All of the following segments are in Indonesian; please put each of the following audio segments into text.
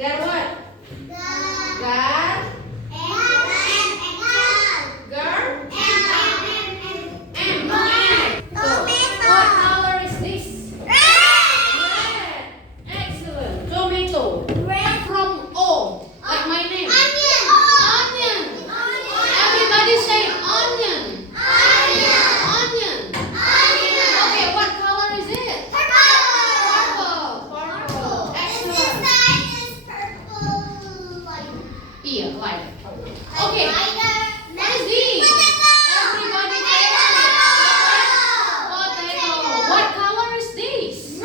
Gar what? Gar. Gar. M. No M. What color is this? Red. Excellent. Tomato. From O. Like my name. Onion. Everybody say onion. Onion. Okay, what color is it? Purple. Excellent. Yeah, like it. Okay. What is this? Everybody say potato. What color is this?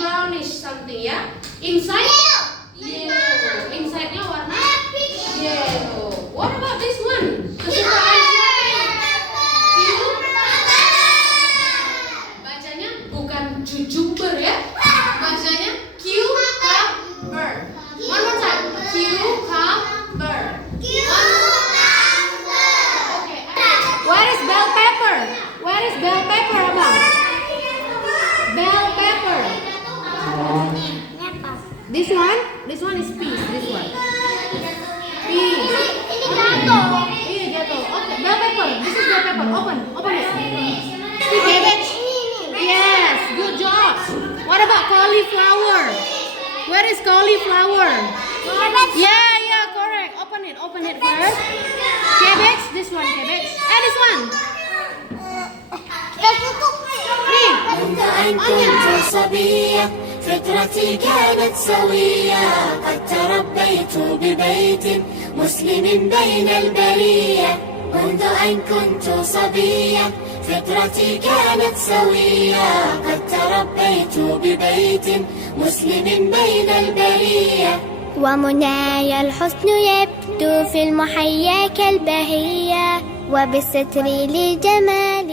Brownish something, yeah? Inside? Yellow. Inside-nya warna? Yellow. What about this one? Kesukaan siapa? Bacanya bukan cucumber ya? Bacanya cucumber. One more time. Cucumber. Okay. Where is bell pepper? Where is bell pepper, Abang? Bell pepper. This one? This one is peas. This one. Peas. Iya jatuh. Okay, bell pepper. This is bell pepper. Open it. Cabbage. Yes, good job. What about cauliflower? Where is cauliflower? Yeah, correct. Open it first. Cabbage. This one, cabbage. This one. Nih. منذ أن كنت صبية فطرتي كانت سوية قد تربيت ببيت مسلم بين البرية منذ أن كنت صبية فطرتي كانت سوية قد تربيت ببيت مسلم بين البرية ومنايا الحسن يبدو في المحيا كالبهية وبالستر للجمال